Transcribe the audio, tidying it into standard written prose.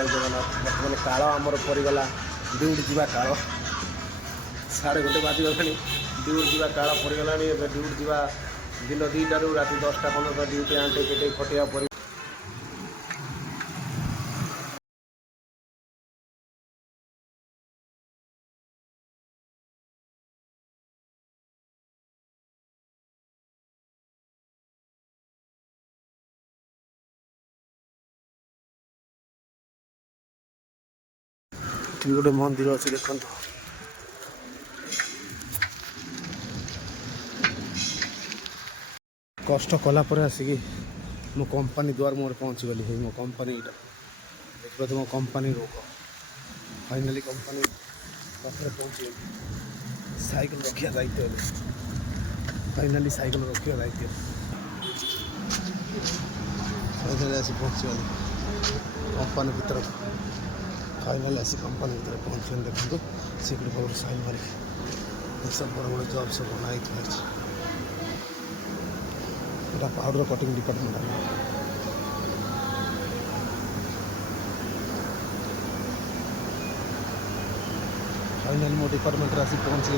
जय जगन्नाथ बर्तमान काल आमर पड़गला ड्यूटी जावा काल 1:30 बाजिगलानी ड्यूटी जावा काल पड़गला ड्यूटी जावा दिन 2टारू राति 10टा पर्यटन ड्यूटी आंटे पेटे खटिया पड़ गोटे मंदिर अच्छे देखो कष्ट कलापर आसिकी मो कंपनी द्वार मोर पहुँची गली मो कंपनी देखो तो मो कंपनी रोक फाइनाली कंपनी पाखे पहुँची गली साइकिल रखिया दायित्व फाइनाली साइकिल रखिया दायित्व फाइनाली आसी पहुँची गली कंपनी भीतर फाइनाली आसी कंपनी भीतर पहुँचे देखो सिक्योरिटी पावर साइन मारिक सब बड़ बड़ जॉब सब बनाई पाउडर कटिंग डिपार्टमेंट फाइनाली मो डिपार्टमेंट आसी पहुँची